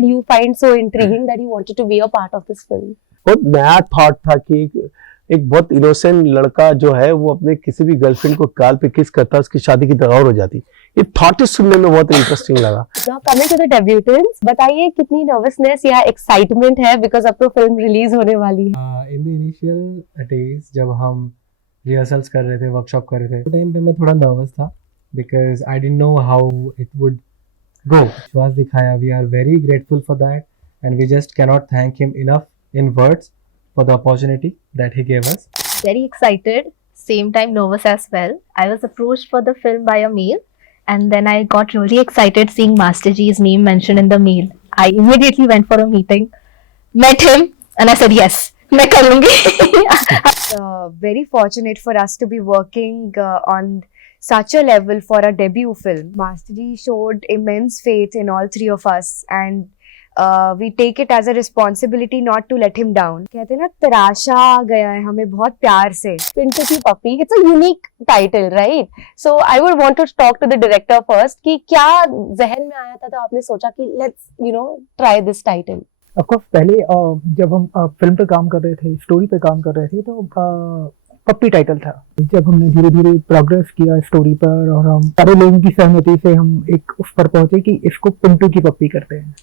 did you find so intriguing that you wanted to be a part of this film? बहुत नया thought था कि एक बहुत इनोसेंट लड़का जो है वो अपने किसी भी गर्लफ्रेंड को गाल पे किस करता है, उसकी शादी की दगार हो जाती। ये थॉट सुनने में बहुत इंटरेस्टिंग लगा। Now coming to the debutants, बताइए कितनी नर्वसनेस या एक्साइटमेंट है बिकॉज अब तो फिल्म रिलीज होने वाली है। इन द इनिशियल डेज जब हम रिहर्सल्स कर रहे थे, वर्कशॉप कर रहे थे, तो टाइम पे मैं थोड़ा नर्वस था because I didn't know how it would go. विश्वास दिखाया, we are very grateful for that and we just cannot thank him enough in words for the opportunity that he gave us. Very excited, same time nervous as well. I was approached for the film by a mail and then I got really excited seeing Master G's name mentioned in the mail. I immediately went for a meeting, met him and I said yes, मैं कर लूँगी. Very fortunate for us to be working on such a level for a debut film. Master G showed immense faith in all three of us and we take it as a responsibility not to let him down. कहते हैं ना, तराशा गया है हमें बहुत प्यार से। Pintu ki Pappi, it's a unique title, right? So I would want to talk to the director first कि क्या जहन में आया था तो आपने सोचा कि let's try this title. Of course, पहले जब हम फिल्म पे काम कर रहे थे, स्टोरी पे काम कर रहे थे, तो पप्पी टाइटल था। जब हमने धीरे धीरे प्रोग्रेस किया स्टोरी पर और हम सारे लोगों की सहमति से हम एक उस पर पहुंचे कि इसको पिंटू की पप्पी करते हैं।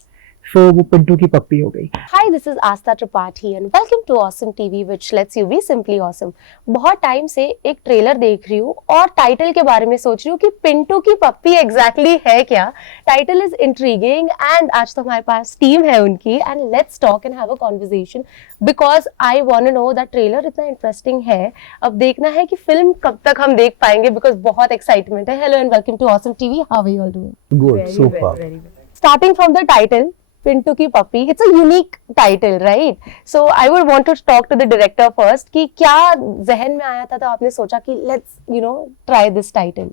So वो पिंटू की पप्पी हो गई। Hi, this is Aastha Tripathi and welcome to Awesome TV, which lets you be simply awesome. बहुत टाइम से एक ट्रेलर देख रही हूँ और टाइटल के बारे में सोच रही हूँ कि पिंटू की पप्पी एग्जैक्टली है क्या। टाइटल इज इंट्रीगिंग एंड आज तो हमारे पास टीम है उनकी and let's talk and have a conversation because I want to know that trailer इतना इंटरेस्टिंग है। अब देखना है कि फिल्म कब तक हम देख पाएंगे बिकॉज बहुत एक्साइटमेंट है। Hello and welcome to awesome TV, how are you all doing? Good, super. Starting from the title, Pintu ki Pappi, it's a unique title, right? So I would want to talk to the director first कि क्या जहन में आया था तो आपने सोचा कि let's try this title.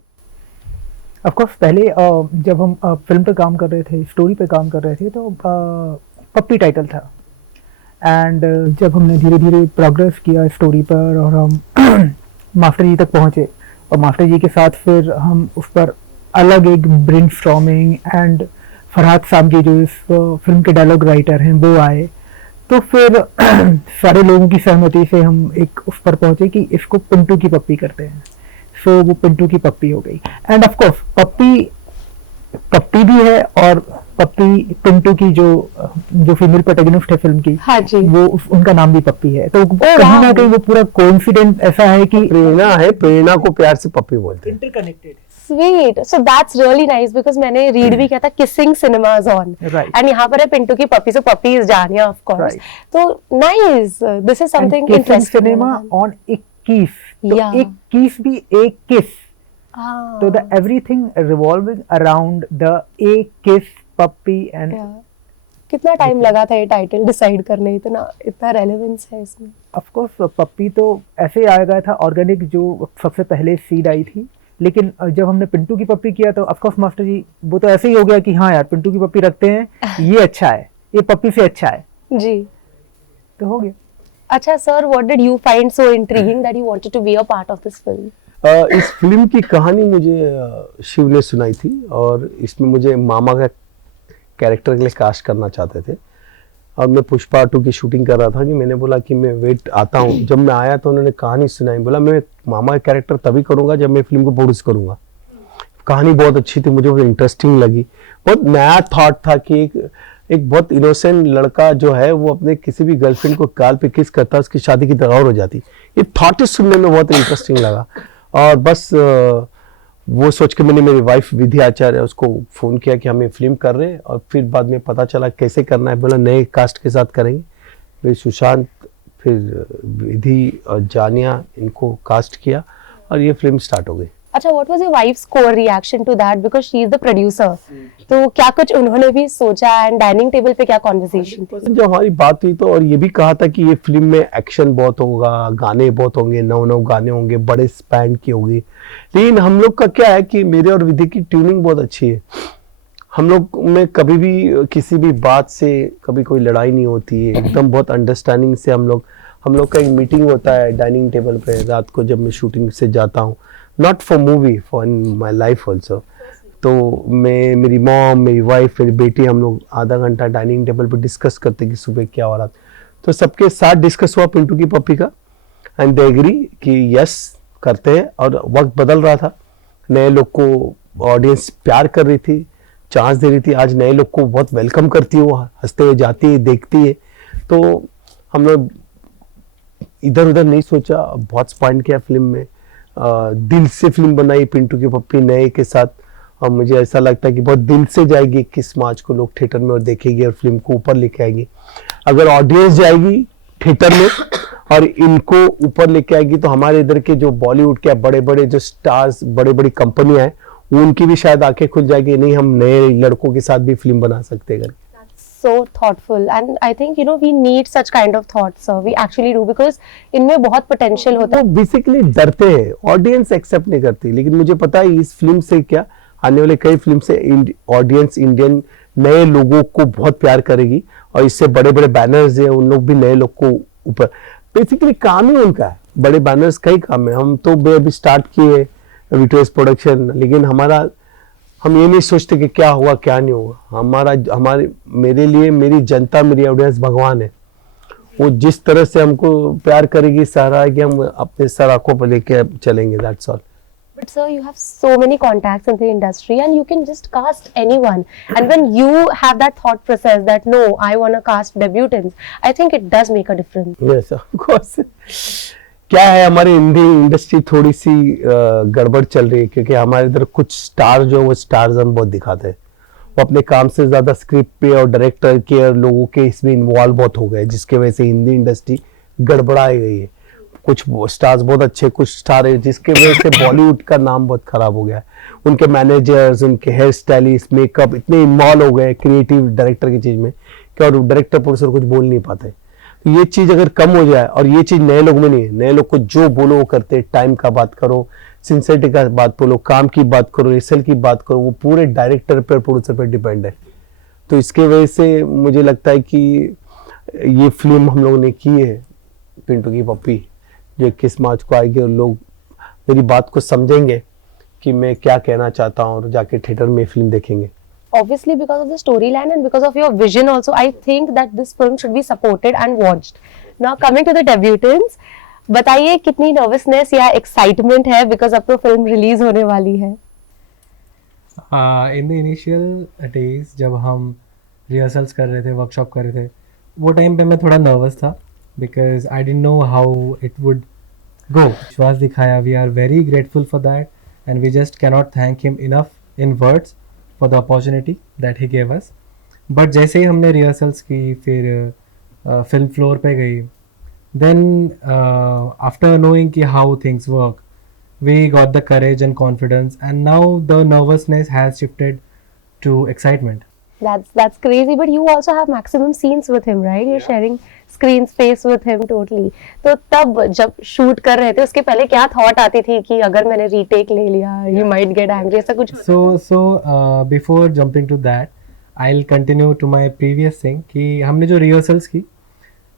Of course, पहले जब हम फिल्म पे काम कर रहे थे, स्टोरी पे काम कर रहे थे, तो पप्पी टाइटल था। एंड जब हमने धीरे धीरे प्रोग्रेस किया स्टोरी पर और हम मास्टर जी तक पहुंचे और मास्टर जी के साथ फिर हम उस पर अलग एक ब्रेनस्टॉर्मिंग एंड फरहाद सामगी जो इस फिल्म के डायलॉग राइटर हैं वो आए, तो फिर सारे लोगों की सहमति से हम एक उस पर पहुंचे कि इसको पिंटू की पप्पी करते हैं। सो वो पिंटू की पप्पी हो गई। एंड ऑफ कोर्स पप्पी भी है और पप्पी पिंटू की जो फीमेल प्रोटैगनिस्ट है फिल्म की, हाँ जी, वो उनका नाम भी पप्पी है। तो कहीं ना कहीं वो पूरा कोइंसिडेंट ऐसा है कि प्रेरणा को प्यार से पप्पी बोलते हैं। Interconnected. Sweet. So that's really nice because मैंने रीड भी किया था Kissing Cinemas on. Right. And यहाँ पर है पिंटू की पप्पी, so पप्पी is जानिया of course. Right. तो nice. This is something Kissing interesting. Cinema on 21. तो Yeah. 21 भी एक किस। Ah. So the everything revolving around the a kiss puppy and Yeah. कितना टाइम लगा था ये टाइटल डिसाइड करने? इतना रेलेवेंस है इसमें। of course पप्पी तो ऐसे आ गया था ऑर्गेनिक, जो सबसे पहले सीड आई थी। लेकिन जब हमने पिंटू की पप्पी किया तो ऑफ कोर्स मास्टर जी वो तो ऐसे ही हो गया कि हाँ यार पिंटू की पप्पी रखते हैं, ये अच्छा है, ये पप्पी से अच्छा है जी, तो हो गया। अच्छा sir, what did you find so intriguing that you wanted to be a part of this film? इस फिल्म की कहानी मुझे शिव ने सुनाई थी और इसमें मुझे मामा का कैरेक्टर के लिए कास्ट करना चाहते थे और मैं पुष्पा 2 की शूटिंग कर रहा था कि मैंने बोला कि मैं वेट आता हूँ। जब मैं आया तो उन्होंने कहानी सुनाई, बोला मैं मामा का कैरेक्टर तभी करूँगा जब मैं फिल्म को प्रोड्यूस करूँगा। कहानी बहुत अच्छी थी, मुझे बहुत इंटरेस्टिंग लगी। बहुत नया थॉट था कि एक बहुत इनोसेंट लड़का जो है वो अपने किसी भी गर्लफ्रेंड को गाल पे किस करता है, उसकी शादी की दगार हो जाती। ये थॉट सुनने में बहुत इंटरेस्टिंग लगा और बस वो सोच के मैंने मेरी वाइफ विधि आचार्य उसको फ़ोन किया कि हम ये फिल्म कर रहे हैं और फिर बाद में पता चला कैसे करना है। बोला नए कास्ट के साथ करेंगे। फिर सुशांत, फिर विधि और जानिया, इनको कास्ट किया और ये फिल्म स्टार्ट हो गई। अच्छा, what was your wife's core reaction to that because she is the producer? तो क्या कुछ उन्होंने भी सोचा एंड डाइनिंग टेबल पे क्या कन्वर्सेशन थी? जब हमारी बात हुई तो और ये भी कहा था कि ये फिल्म में एक्शन बहुत होगा, गाने बहुत होंगे, नौ गाने होंगे, बड़े स्पैन की होगी। लेकिन हम लोग का क्या है कि मेरे और विधि की ट्यूनिंग बहुत अच्छी है। हम लोग में कभी भी किसी भी बात से कभी कोई लड़ाई नहीं होती है, एकदम बहुत अंडरस्टैंडिंग से हम लोग का एक मीटिंग होता है डाइनिंग टेबल पे रात को जब मैं शूटिंग से जाता हूँ, not for movie, for in my life also. तो मैं, मेरी मॉम, मेरी वाइफ, मेरी बेटी, हम लोग आधा घंटा डाइनिंग टेबल पर डिस्कस करते कि सुबह क्या हो रहा था। तो सबके साथ डिस्कस हुआ पिंटू की पप्पी का, एंड दे एग्री कि यस करते हैं। और वक्त बदल रहा था, नए लोग को ऑडियंस प्यार कर रही थी, चांस दे रही थी। आज नए लोग को बहुत वेलकम करती है, वो हंसते हुए जाती है, देखती है। तो हम लोग इधर उधर नहीं सोचा, बहुत स्पॉइंट किया फिल्म में, दिल से फिल्म बनाई पिंटू की पप्पी नए के साथ। और मुझे ऐसा लगता है कि बहुत दिल से जाएगी 21 मार्च को लोग थिएटर में और देखेंगे और फिल्म को ऊपर लेके आएंगे। अगर ऑडियंस जाएगी थिएटर में और इनको ऊपर लेके आएगी तो हमारे इधर के जो बॉलीवुड के बड़े बड़े जो स्टार्स, बड़े बड़ी कंपनियां हैं, उनकी भी शायद आंखें खुल जाएगी, नहीं हम नए लड़कों के साथ भी फिल्म बना सकते हैं। So thoughtful, and I think we need such kind of thoughts, sir. We actually do, because इनमें बहुत potential होता है। बेसिकली डरते हैं, ऑडियंस एक्सेप्ट नहीं करती, लेकिन मुझे पता है इस फिल्म से क्या, आने वाले कई फिल्म से ऑडियंस इंडियन नए लोगों को बहुत प्यार करेगी। और इससे बड़े बड़े बैनर्स हैं, उन लोग भी नए लोग को ऊपर, बेसिकली काम ही उनका है, बड़े बैनर्स का ही काम है। हम तो अभी स्टार्ट किए वीटोएस प्रोडक्शन, लेकिन हम ये नहीं सोचते कि क्या होगा क्या नहीं होगा। मेरे लिए मेरी जनता, मेरी ऑडियंस भगवान है। वो जिस तरह से हमको प्यार करेगी, सहारा है कि हम अपने सर आंखों पर लेके चलेंगे, that's all. But sir, you have so many contacts in the industry and you can just cast anyone. And when you have that thought process that no, I want to cast debutants, I think it does make a difference. Yes, of course. क्या है, हमारी Hindi industry थोड़ी सी गड़बड़ चल रही है, क्योंकि हमारे इधर कुछ स्टार जो वो स्टारज़म बहुत दिखाते हैं। वो अपने काम से ज़्यादा स्क्रिप्ट पे और डायरेक्टर के और लोगों के इसमें इन्वॉल्व बहुत हो गए, जिसके वजह से हिंदी इंडस्ट्री गड़बड़ाई गई है। कुछ स्टार्स बहुत अच्छे, कुछ स्टार है जिसके वजह से बॉलीवुड का नाम बहुत खराब हो गया है। उनके मैनेजर्स, उनके हेयर स्टाइलिस्ट, मेकअप इतने इन्वॉल्व हो गए क्रिएटिव डायरेक्टर की चीज़ में कि और डायरेक्टर प्रोड्यूसर कुछ बोल नहीं पाते। तो ये चीज़ अगर कम हो जाए, और ये चीज़ नए लोग में नहीं है, नए लोग को जो बोलो वो करते, टाइम का बात करो, सिंसियरिटी का बात बोलो, काम की बात करो, रिहर्सल की बात करो, वो पूरे डायरेक्टर पर प्रोड्यूसर पर डिपेंड है। तो इसके वजह से मुझे लगता है कि ये फिल्म हम लोगों ने की है पिंटू की पप्पी, जो 21 मार्च को आएगी, और लोग मेरी बात को समझेंगे कि मैं क्या कहना चाहता हूँ, और जाके थिएटर में फिल्म देखेंगे। Obviously, because of the storyline and because of your vision also, I think that this film should be supported and watched. Now coming to the debutants, बताइए कितनी नर्वसनेस या एक्साइटमेंट है, बिकॉज अब तो film release होने वाली है। In the initial days जब हम रिहर्सल्स कर रहे थे, वर्कशॉप कर रहे थे, वो टाइम पे मैं थोड़ा नर्वस था, because I didn't know how it would go. विश्वास दिखाया, we are very grateful for that, and we just cannot thank him enough in words for the opportunity that he gave us. But जैसे ही हमने rehearsals की, फिर film floor पे गई, then after knowing ki how things work, we got the courage and confidence, and now the nervousness has shifted to excitement. That's crazy, but you also have maximum scenes with him, right? You're sharing screen space with him totally. तो तब जब shoot कर रहे थे, उसके पहले क्या thought आती थी कि अगर मैंने रीटेक ले लिया, he might get angry, ऐसा कुछ? So before jumping to that, I'll continue to my previous thing कि हमने जो rehearsals की,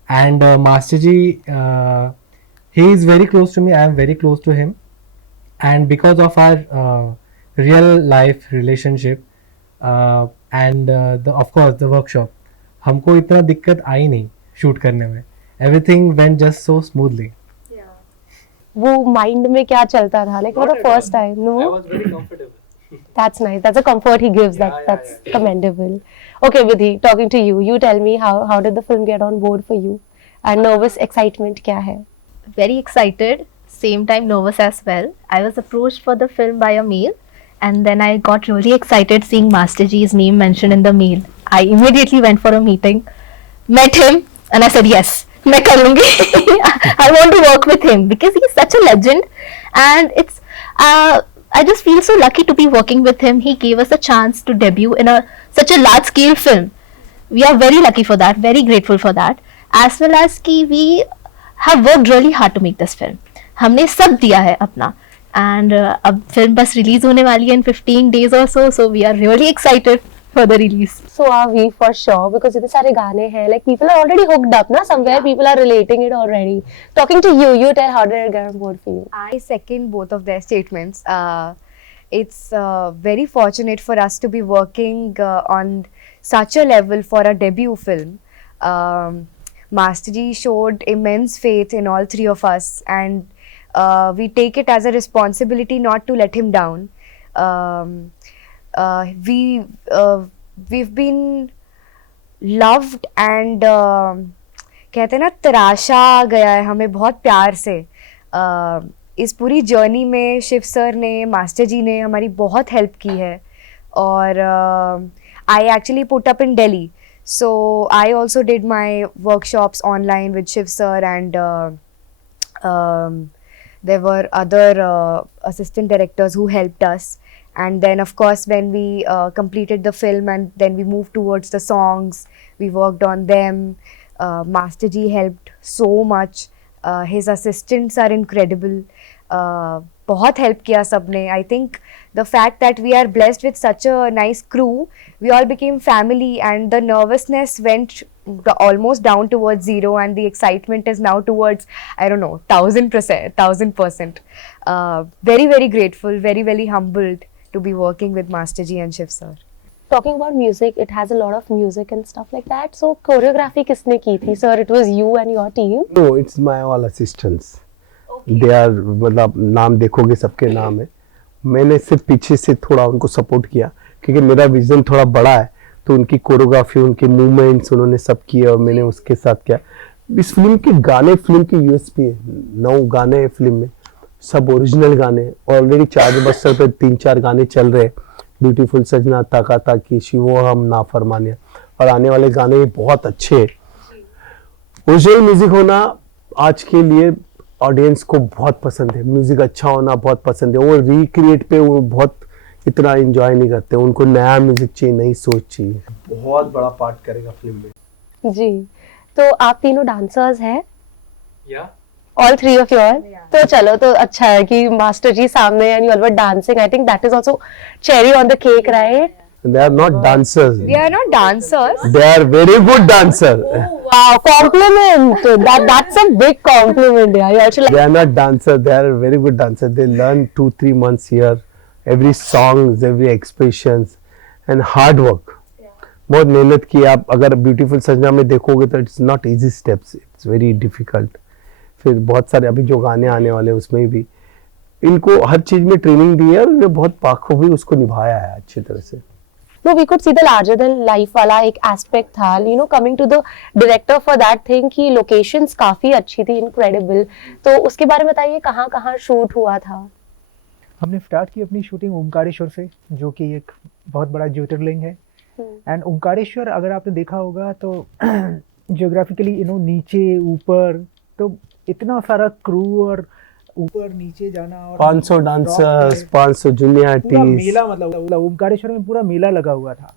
and Master Ji, he is very close to me, I am very close to him, and because of our real life relationship and of course the workshop, हमको इतना दिक्कत आई नहीं shoot करने में, everything went just so smoothly. वो mind में क्या चलता था, like for the first time? No, I was very comfortable. That's nice. That's a comfort he gives. That's commendable. Okay, Vidhi, talking to you. You tell me how did the film get on board for you? And nervous excitement क्या है? Very excited, same time nervous as well. I was approached for the film by a mail, and then I got really excited seeing Master Ji's name mentioned in the mail. I immediately went for a meeting, met him, and I said yes, मैं कर लूँगी. I want to work with him because he's such a legend, and it's I just feel so lucky to be working with him. He gave us a chance to debut in such a large scale film. We are very lucky for that, very grateful for that. As well as कि we have worked really hard to make this film. हमने सब दिया है अपना, and अब film बस release होने वाली है in 15 days or so we are really excited for the release. So are we for sure, because इतने सारे गाने हैं, like people are already hooked up ना, somewhere people are relating it already. Talking to you, you tell how did it get on board for you? I second both of their statements. it's very fortunate for us to be working on such a level for a debut film. Master Ji showed immense faith in all three of us, and we take it as a responsibility not to let him down. We've been loved and कहते हैं ना तराशा गया है हमें बहुत प्यार से. इस पूरी जर्नी में शिव सर ने, मास्टर जी ने हमारी बहुत हेल्प की है. और I actually put up in Delhi, so I also did my workshops online with Shiv sir, and there were other assistant directors who helped us. And then of course when we completed the film and then we moved towards the songs, we worked on them. Master Ji helped so much. His assistants are incredible. बहुत help किया सबने. I think the fact that we are blessed with such a nice crew, we all became family, and the nervousness went almost down towards zero, and the excitement is now towards, I don't know, 1000%. Very, very grateful, very, very humbled to be working with Master Ji and Shiv sir. Talking about music, it has a lot of music and stuff like that. So choreography किसने की थी? Sir, it was you and your team. No, it's my all assistants. They are, मतलब नाम देखोगे सबके नाम है. मैंने सिर्फ पीछे से थोड़ा उनको सपोर्ट किया क्योंकि मेरा विजन थोड़ा बड़ा है, तो उनकी कोरियोग्राफी, उनके मूवमेंट्स उन्होंने सब किए और मैंने उसके साथ किया. इस फिल्म के गाने, फिल्म की यूएसपी है, 9 गाने हैं फिल्म में, सब ओरिजिनल गाने. ऑलरेडी चार्ज बस्टर पे 3-4 गाने चल रहे हैं. ब्यूटीफुल सजना, ताका ताकी, शिवो हम, नाफरमानिया, और आने वाले गाने भी बहुत अच्छे हैं. ओरिजिनल म्यूजिक होना आज के लिए ऑडियंस को बहुत पसंद है. म्यूजिक अच्छा होना बहुत पसंद है. वो रिक्रिएट पे वो बहुत इतना एंजॉय नहीं करते. उनको नया म्यूजिक चाहिए, नई सोच चाहिए. बहुत बड़ा पार्ट करेगा फिल्म में. जी, तो आप तीनों डांसर्स हैं? या All three of you all? तो चलो, तो अच्छा है कि मास्टर जी सामने and you all were dancing. I think that is also cherry on the cake, right? They are not dancers. We are not dancers. They are very good dancer. Wow, compliment. That's a big compliment. Yeah, you actually. They are not dancer. They are very good dancer. They learn 2-3 months here. Every songs, every expressions, and hard work. बहुत मेहनत की. आप अगर beautiful सजना में देखोगे तो it's not easy steps, it's very difficult. फिर बहुत सारे अभी जो गाने आने वाले उसमें भी इनको हर चीज में ट्रेनिंग दी है और इन्होंने बहुत बाखूबी उसको निभाया है अच्छी तरह से. No, we could see the larger than life वाला एक aspect था, you know, coming to the director for that thing कि locations काफी अच्छी थी, incredible. तो उसके बारे में बताइए, कहाँ कहाँ शूट हुआ था? हमने स्टार्ट की अपनी शूटिंग ओमकारेश्वर से, जो कि एक बहुत बड़ा ज्योतिर्लिंग है. एंड ओमकारेश्वर अगर आपने देखा होगा तो जियोग्राफिकली नीचे ऊपर, तो इतना सारा क्रू और ऊपर नीचे जाना और 500 डांसर्स, 500 जूनियर पूरा आर्टिस्ट. मेला, मतलब ओमकारेश्वर में पूरा मेला लगा हुआ था.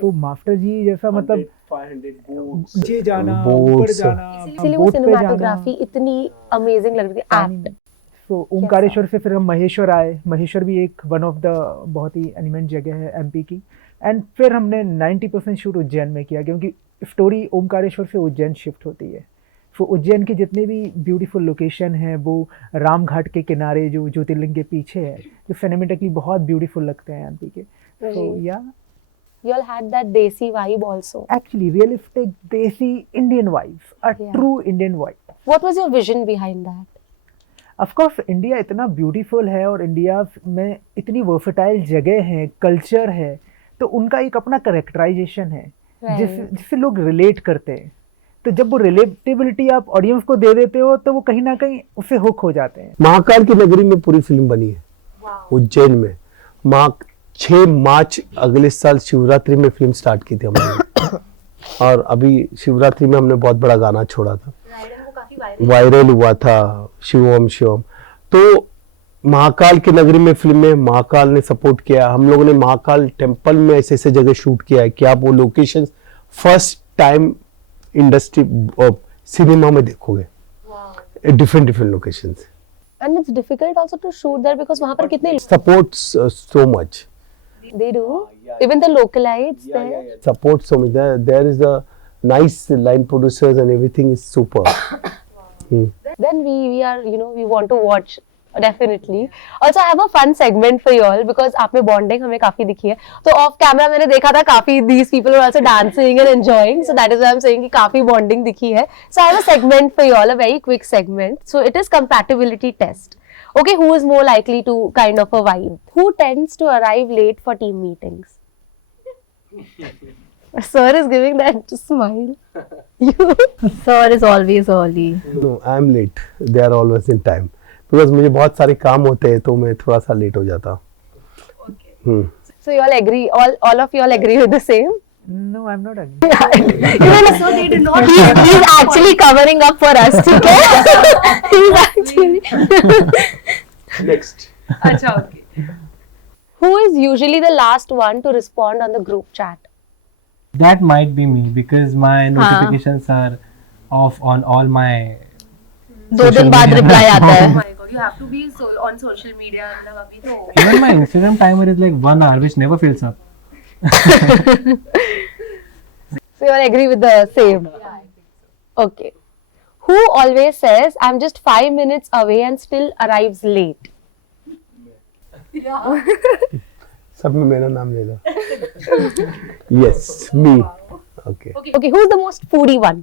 तो मास्टर जी जैसा मतलब 500 नीचे जाना, boats. ऊपर जाना, इसीलिए वो boat पे सिनेमाटोग्राफी जाना. इतनी अमेजिंग लग रही थी. एप्ट. तो ओमकारेश्वर से फिर हम महेश्वर आए. महेश्वर भी एक वन ऑफ द बहुत ही एनिमेंट जगह है एमपी की. एंड फिर हमने 90% शूट उज्जैन में किया, क्योंकि स्टोरी ओमकारेश्वर से उज्जैन शिफ्ट होती है. तो उज्जैन के जितने भी ब्यूटीफुल लोकेशन है वो राम घाट के किनारे जो ज्योतिर्लिंग के पीछे है, जो सिनेमेटिकली बहुत ब्यूटीफुल लगते हैं एमपी के. तो या You all had that desi vibe also. Actually realistic desi Indian vibes, uh Yeah. True Indian vibe. What was your vision behind that? Of course India इतना ब्यूटीफुल है और इंडिया में इतनी वर्सटाइल जगह है, कल्चर है, तो उनका एक अपना करेक्टराइजेशन है जिससे लोग रिलेट करते हैं. तो जब वो रिलेटेबिलिटी आप ऑडियंस को दे देते हो तो वो कहीं ना कहीं उससे हुक हो जाते हैं. महाकाल की नगरी में पूरी फिल्म बनी है. उज्जैन में 6 मार्च अगले साल शिवरात्रि में फिल्म स्टार्ट की थी हमने. और अभी शिवरात्रि में हमने बहुत बड़ा गाना छोड़ा था, वायरल हुआ था, शिवम शिवम. तो महाकाल की नगरी में फिल्म में महाकाल ने सपोर्ट किया. हम लोगों ने महाकाल टेम्पल में ऐसे ऐसे जगह शूट किया है कि आप वो location first time industry cinema में देखोगे. Different locations. And it's difficult also to shoot there because वहाँ पर कितने Supports so much. they do. Even the localites there. Support so much. There is a nice line producers and everything is super. Then we are, you know, we want to watch Definitely. Also, I have a fun segment for you all because आप में bonding हमें काफी दिखी है. तो off camera मैंने देखा था काफी these people are also dancing and enjoying. So that is why I'm saying कि काफी bonding दिखी है. So I have a segment for you all, a very quick segment. So it is compatibility test. Okay, who is more likely to kind of a vibe? Who tends to arrive late for team meetings? Sir is giving that smile. You? Sir is always early. No, I'm late. They are always in time. Because मुझे बहुत सारे काम होते हैं तो मैं थोड़ा सा लेट हो जाता हूँ. So you all agree, all of you all agree with the same? No, I'm not agree. He's actually covering up for us, ठीक है? He's actually. Next. अच्छा, okay. Who is usually the last one to respond on the group chat? That might be me because my notifications are off on all my 2 दिन बाद reply आता है. My God, you have to be on social media. मतलब अभी तो. Even my Instagram timer is like 1 hour, which never fills up. So you all agree with the same? Okay. Who always says, I'm just 5 minutes away and still arrives late? सब में मेरा नाम ले लो. Yes, me. Okay. Okay, who's the most foodie one?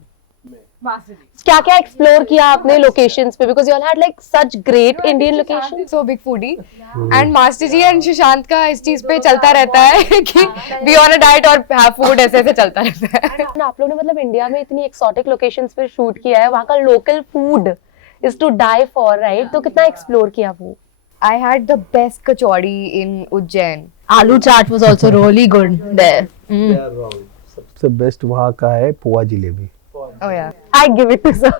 क्या क्या explore किया आपने locations पे? Because you all had like such great Indian locations. So big foodie. And Master Ji and Sushant का इस चीज पे चलता रहता है कि be on a diet और have food ऐसे ऐसे चलता रहता है. आप लोगों ने मतलब इंडिया में इतनी एक्सोटिक लोकेशंस पे शूट किया है, वहाँ का local food is to die for, right? तो कितना एक्सप्लोर किया वो? I had the best kachori in Ujjain. Aloo chaat was also really good there. सबसे बेस्ट वहाँ का है poha jalebi. Oh yeah. I give it to sir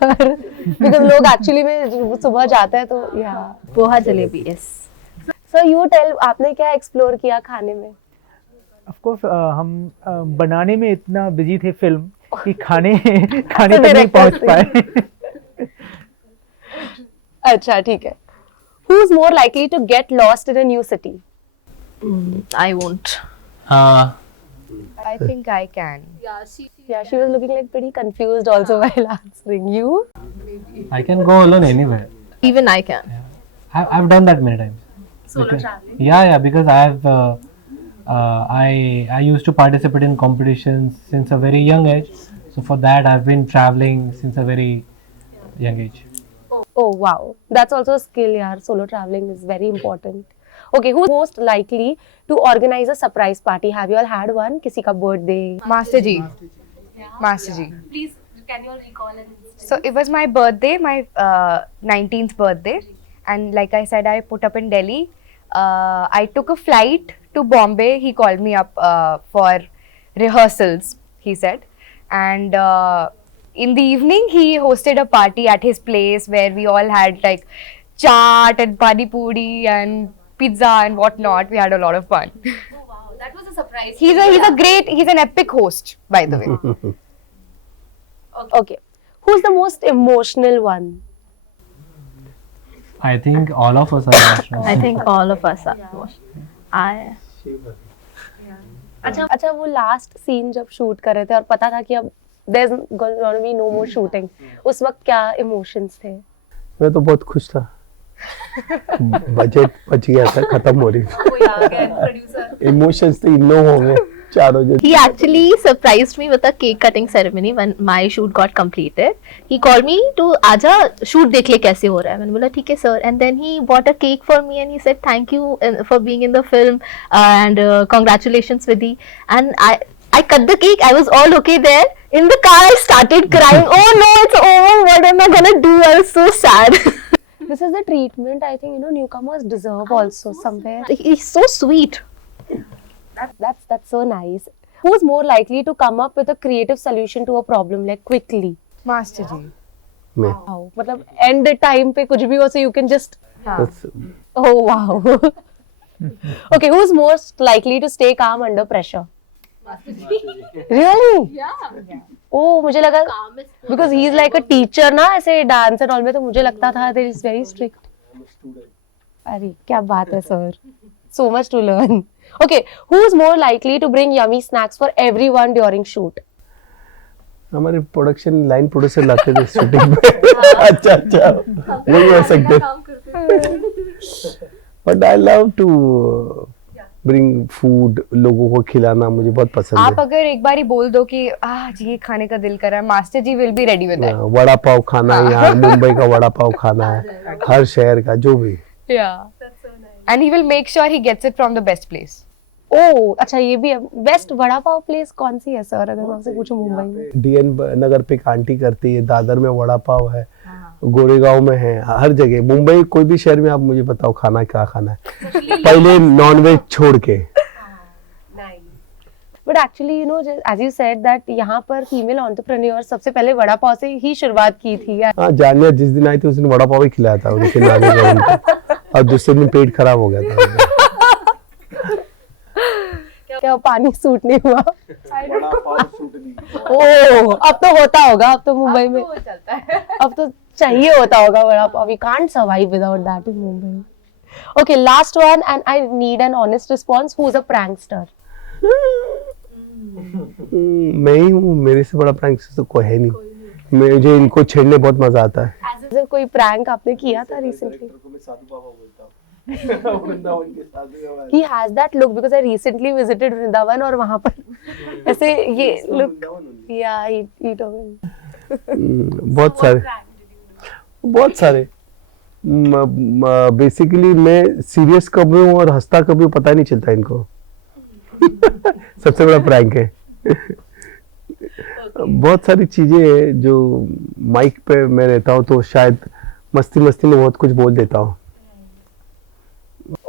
because लोग actually में सुबह जाते हैं तो या poha jalebi, yes. Sir you tell, आपने क्या एक्सप्लोर किया खाने में? Of course, हम बनाने में इतना बिजी थे फिल्म कि खाने तक नहीं पहुंच पाए. अच्छा ठीक है. Who is more likely to get lost in a new city? I won't. I think I can. Yeah, she was looking like pretty confused also while answering. You? I can go alone anywhere. Even I can. I've done that many times. Solo traveling? Yeah, because I have I used to participate in competitions since a very young age. So for that I've been traveling since a very young age. Oh wow, that's also a skill, yaar. Solo traveling is very important. Okay, who's most likely to organize a surprise party? Have you all had one? किसी का birthday? Master Ji. Master Ji. Please, can you all recall an incident? So it was my birthday, my 19th birthday, and like I said, I put up in Delhi. I took a flight to Bombay. He called me up for rehearsals, he said, and in the evening he hosted a party at his place where we all had like chaat and pani puri and pizza and whatnot. We had a lot of fun. Oh wow, that was a surprise. He's an epic host, by the way. Okay, who's the most emotional one? I think all of us are emotional. I think all of us are. अच्छा वो last scene जब shoot कर रहे थे और पता था कि अब there's gonna be no more shooting, उस वक्त क्या इमोशंस थे? मैं तो बहुत खुश था. बजट बच गया था, खत्म हो रही थी. इमोशंस तो इनो हो गए चारों जन. He actually surprised me with a cake cutting ceremony when my shoot got completed. He called me to आजा shoot देख ले कैसे हो रहा है. मैंने बोला ठीक है sir. And then he bought a cake for me and he said thank you for being in the film and congratulations Vidhi. And I cut the cake. I was all okay there. In the car I started crying. Oh no, it's over. What am I gonna do? I was so sad. This is the treatment I think newcomers deserve also somewhere. He's so sweet. That's so nice. Who's more likely to come up with a creative solution to a problem like quickly? Master Ji. मैं. Wow. मतलब end time पे कुछ भी हो so you can just. बस Oh wow. Okay, who's most likely to stay calm under pressure? Really? Yeah. Oh, मुझे लगा because he's like a teacher ना ऐसे dance and all में, तो मुझे लगता था that he's very strict. अरे क्या बात है sir. So much to learn. Okay, who's more likely to bring yummy snacks for everyone during shoot? हमारे प्रोडक्शन लाइन प्रोड्यूसर लाते थे शूटिंग पे. अच्छा वही हो सकते. But I love to bring food, लोगों को खिलाना मुझे बहुत पसंद आप है। अगर एक बार ही बोल दो कि आज ये खाने का दिल कर रहा है, master ji will be ready with that. Vada pav खाना है यार, मुंबई का वड़ा पाव खाना है, हर शहर का जो भी। And he will make sure he gets it from the best place. ओ अच्छा, ये भी है। बेस्ट वड़ा पाव प्लेस कौन सी है सर, अगर मैं आपसे पूछूं मुंबई में? डीएन नगर पे एक आंटी करती है, दादर में वड़ा पाव है, गोरेगांव में है, हर जगह। मुंबई कोई भी शहर में आप मुझे बताओ खाना क्या खाना है, पहले नॉनवेज छोड़ के। But actually you know, as you said that यहाँ पर फीमेल एंटरप्रेन्योर सबसे पहले वड़ा पाव से ही शुरुआत की थी। हाँ, जानिया जिस दिन आई थी उस दिन वड़ा पाव ही खिलाया था उनके नानी को उनको, और दूसरे दिन पेट खराब हो गया था उनका। क्या पानी सूट नहीं हुआ? ओह, अब तो होता होगा, अब तो मुंबई में अब तो चाहिए होता होगा vada pav. We can't survive without that in Mumbai. Okay, last one, and I need an honest response. Who is a prankster? मैं ही हूँ, मेरे से बड़ा प्रैंक तो कोई है नहीं। मुझे इनको छेड़ने बहुत मजा आता है। कोई प्रैंक आपने किया था recently? He has that look because I recently visited Vrindavan और वहाँ पर ऐसे ये look, yeah, he told me. बहुत सारे बेसिकली मैं सीरियस कब हूँ और हंसता कभी हूँ पता ही नहीं चलता इनको। सबसे बड़ा प्रैंक है। बहुत सारी चीजें हैं जो माइक पे मैं रहता हूँ तो शायद मस्ती मस्ती में बहुत कुछ बोल देता हूँ।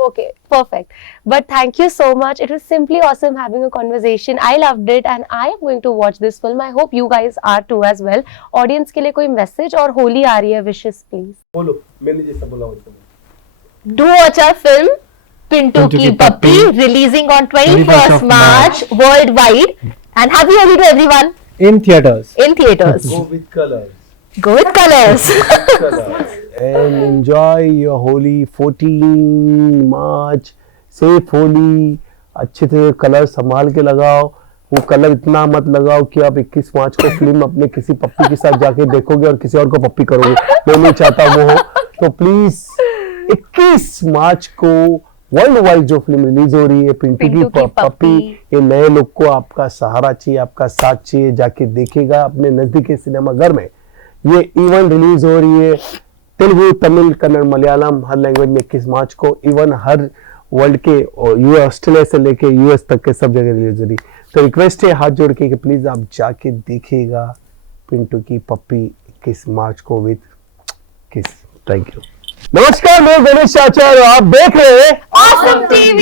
Okay, perfect. But thank you so much. It was simply awesome having a conversation. I loved it and I am going to watch this film. I hope you guys are too as well. Audience के लिए कोई message और होली आ रही है, wishes please. बोलो, मैंने जैसा बोला वैसा बोलो। Do watch our film Pintu Ki Pappi, releasing on 21st March worldwide. And happy Holi to everyone In theaters. in theaters. Go with colors. Go with colors. And enjoy your Holi 14 March. Safe Holi. अच्छे से colour संभाल के लगाओ। वो colour इतना मत लगाओ कि आप 21 मार्च को फिल्म अपने किसी पप्पी के साथ जाके देखोगे और किसी और को पप्पी करोगे। मैं नहीं चाहता वो हो। तो प्लीज 21 मार्च को वर्ल्ड वाइड जो फिल्म रिलीज हो रही है पिंटू की पप्पी, ये नए लोग को आपका सहारा चाहिए, आपका साथ चाहिए, जाके देखेगा अपने नजदीकी सिनेमा घर में। ये इवन रिलीज हो रही है तेलुगु, तमिल, कन्नड़, मलयालम हर लैंग्वेज में 21 मार्च को। इवन हर वर्ल्ड के ऑस्ट्रेलिया से लेके यूएस तक के सब जगह रिलीज हो रही। तो रिक्वेस्ट है हाथ जोड़ के कि प्लीज आप जाके देखिएगा पिंटू की पप्पी 21 मार्च को विद किस। Thank you. नमस्कार, मैं गणेश आचार्य, आप देख रहे हैं Awesome TV.